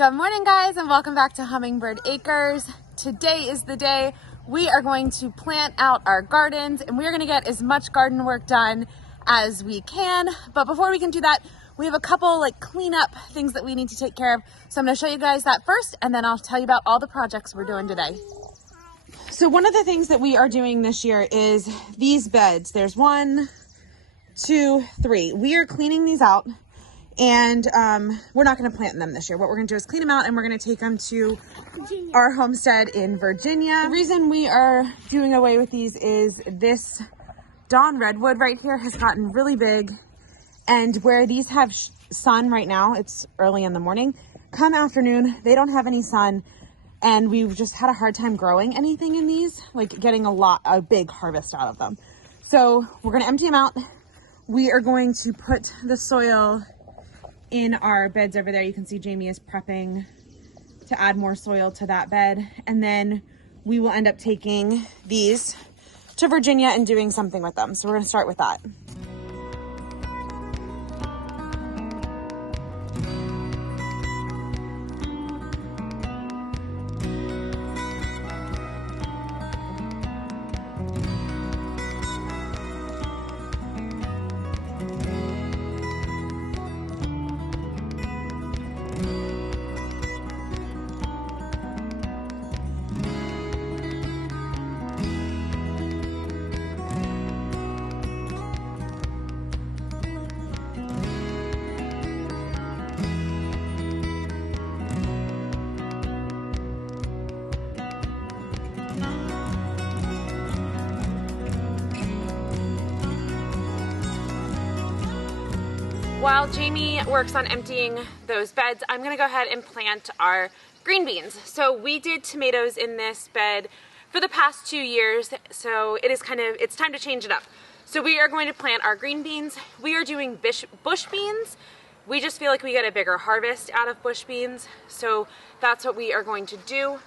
Good morning, guys, and welcome back to Hummingbird Acres. Today is the day we are going to plant out our gardens, and we are going to get as much garden work done as we can. But before we can do that, we have a couple cleanup things that we need to take care of. So I'm going to show you guys that first, and then I'll tell you about all the projects we're doing today. So one of the things that we are doing this year is these beds. There's 1, 2, 3. We are cleaning these out. And we're not going to plant them this year. What we're going to do is clean them out, and we're going to take them to our homestead in Virginia. The reason we are doing away with these is this Dawn redwood right here has gotten really big. And where these have sun right now, it's early in the morning. Come afternoon, they don't have any sun. And we've just had a hard time growing anything in these, getting a big harvest out of them. So we're going to empty them out. We are going to put the soil in our beds over there. You can see Jamie is prepping to add more soil to that bed. And then we will end up taking these to Virginia and doing something with them. So we're going to start with that. While Jamie works on emptying those beds, I'm gonna go ahead and plant our green beans. So we did tomatoes in this bed for the past 2 years, so it's time to change it up. So we are going to plant our green beans. We are doing bush beans. We just feel like we get a bigger harvest out of bush beans, so that's what we are going to do.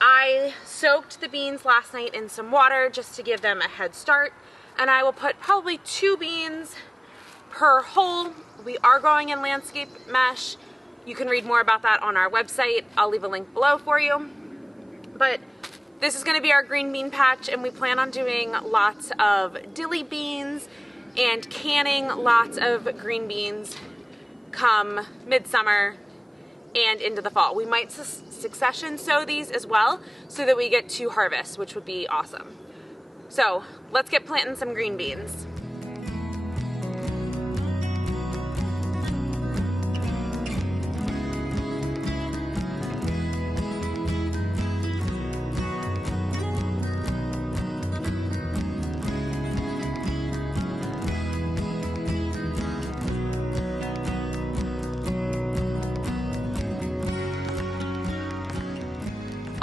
I soaked the beans last night in some water just to give them a head start, and I will put probably 2 beans per hole. We are growing in landscape mesh. You can read more about that on our website. I'll leave a link below for you. But this is going to be our green bean patch, and we plan on doing lots of dilly beans and canning lots of green beans come midsummer and into the fall. We might succession sow these as well so that we get 2 harvests, which would be awesome. So let's get planting some green beans.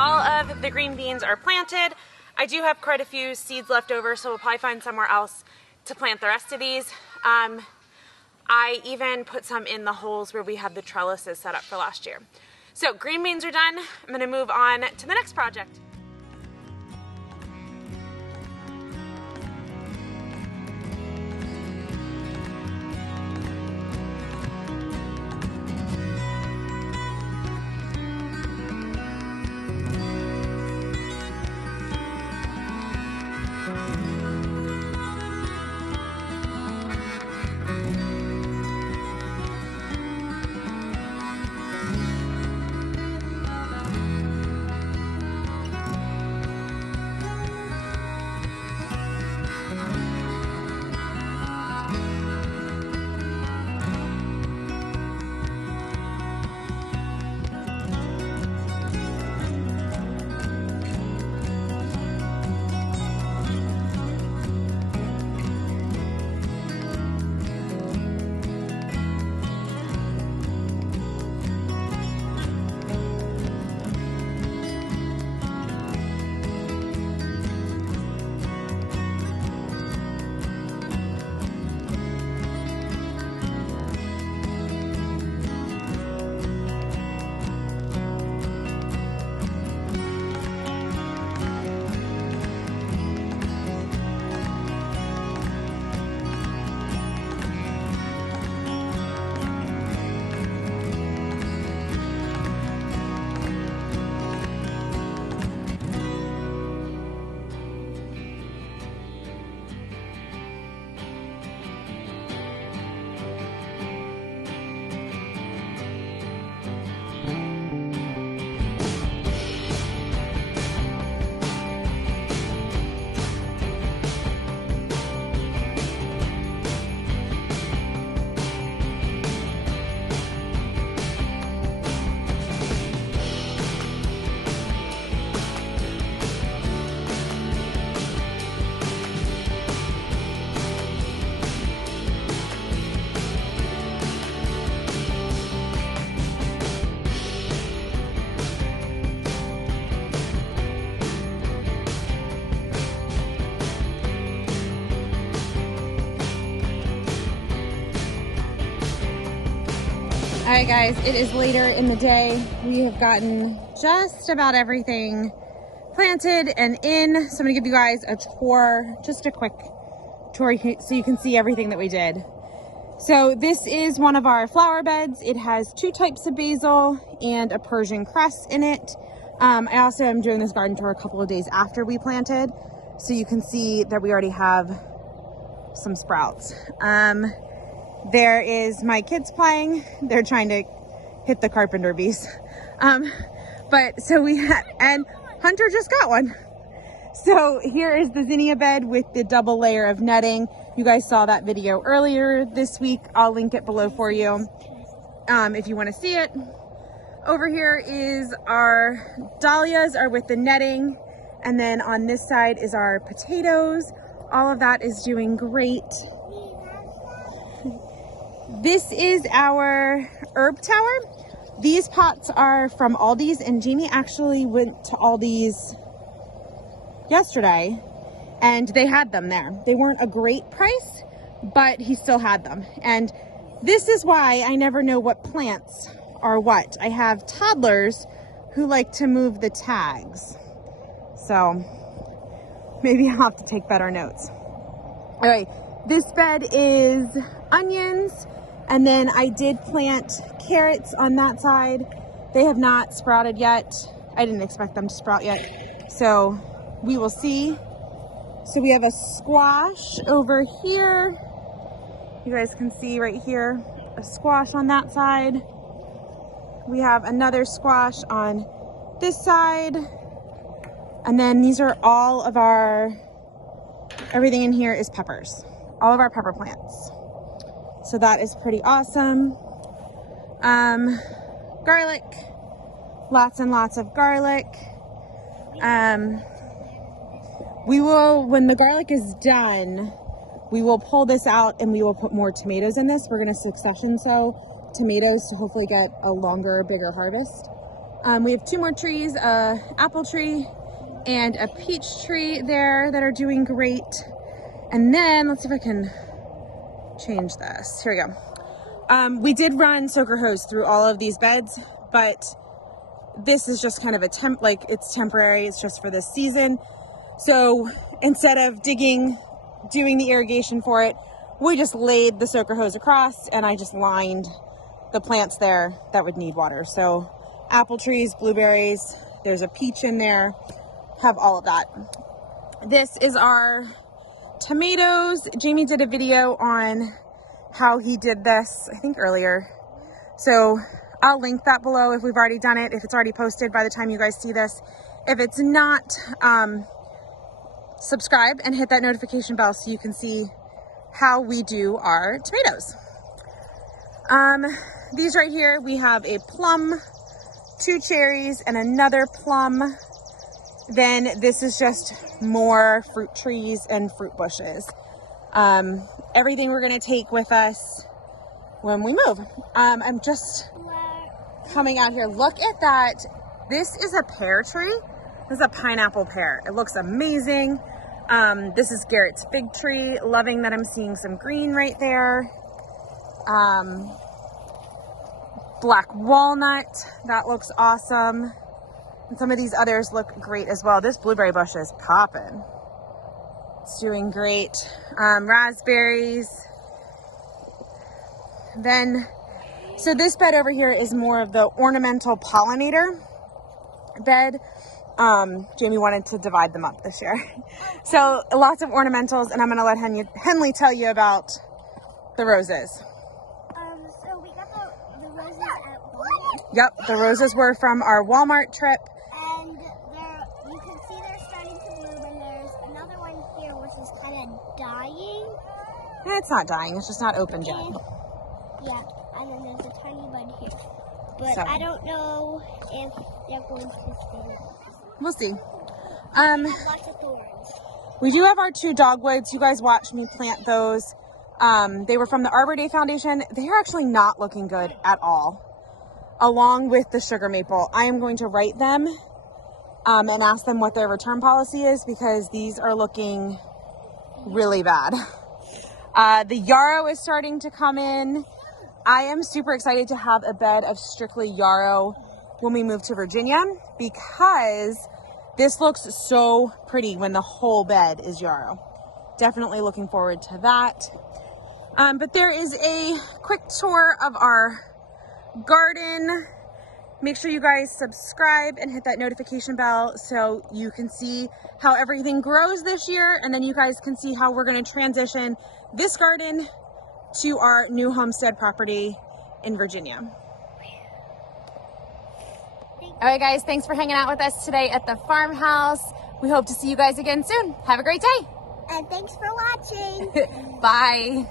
All of the green beans are planted. I do have quite a few seeds left over, so we'll probably find somewhere else to plant the rest of these. I even put some in the holes where we had the trellises set up for last year. So green beans are done. I'm gonna move on to the next project. right, guys, it is later in the day. We have gotten just about everything planted and in. So I'm gonna give you guys a tour, just a quick tour so you can see everything that we did. So this is one of our flower beds. It has 2 types of basil and a Persian cress in it. I also am doing this garden tour a couple of days after we planted, so you can see that we already have some sprouts. There is my kids playing. They're trying to hit the carpenter bees. But so we had, and Hunter just got one. So here is the zinnia bed with the double layer of netting. You guys saw that video earlier this week. I'll link it below for you if you want to see it. Over here is our dahlias are with the netting. And then on this side is our potatoes. All of that is doing great. This is our herb tower. These pots are from Aldi's, and Jamie actually went to Aldi's yesterday and they had them there. They weren't a great price, but he still had them. And this is why I never know what plants are what. I have toddlers who like to move the tags. So maybe I'll have to take better notes. All right, this bed is onions. And then I did plant carrots on that side. They have not sprouted yet. I didn't expect them to sprout yet. So we will see. So we have a squash over here. You guys can see right here, a squash on that side. We have another squash on this side. And then these are all of our, everything in here is peppers. All of our pepper plants. So that is pretty awesome. Garlic, lots and lots of garlic. We will, when the garlic is done, we will pull this out and we will put more tomatoes in this. We're gonna succession sow tomatoes to hopefully get a longer, bigger harvest. We have 2 more trees, a apple tree and a peach tree there that are doing great. And then, let's see if I can change this. Here we go. We did run soaker hose through all of these beds, but this is just kind of a it's temporary. It's just for this season. So instead of doing the irrigation for it, we just laid the soaker hose across and I just lined the plants there that would need water. So apple trees, blueberries, there's a peach in there, have all of that. This is our tomatoes. Jamie did a video on how he did this, I think earlier. So I'll link that below if we've already done it, if it's already posted by the time you guys see this. If it's not, subscribe and hit that notification bell so you can see how we do our tomatoes. These right here, we have a plum, 2 cherries, and another plum. Then this is just more fruit trees and fruit bushes. Everything we're gonna take with us when we move. I'm just coming out here. Look at that. This is a pear tree. This is a pineapple pear. It looks amazing. This is Garrett's fig tree. Loving that I'm seeing some green right there. Black walnut, that looks awesome. And some of these others look great as well. This blueberry bush is popping. It's doing great. Raspberries. Then, so this bed over here is more of the ornamental pollinator bed. Jamie wanted to divide them up this year. So lots of ornamentals, and I'm gonna let Henley tell you about the roses. So we got the roses at Walmart. Yep, the roses were from our Walmart trip. And you can see they're starting to bloom, and there's another one here which is kind of dying. It's not dying, it's just not open yet. Yeah, and then there's a tiny bud here. But So, I don't know if they're going to stay. we'll see. Lots of thorns. We do have our 2 dogwoods. You guys watched me plant those. They were from the Arbor Day Foundation. They are actually not looking good at all. Along with the sugar maple, I am going to write them and ask them what their return policy is, because these are looking really bad. The yarrow is starting to come in. I am super excited to have a bed of strictly yarrow when we move to Virginia because this looks so pretty when the whole bed is yarrow. Definitely looking forward to that. But there is a quick tour of our garden. Make sure you guys subscribe and hit that notification bell so you can see how everything grows this year, and then you guys can see how we're going to transition this garden to our new homestead property in Virginia. All right, guys, thanks for hanging out with us today at the farmhouse. We hope to see you guys again soon. Have a great day. And thanks for watching. Bye.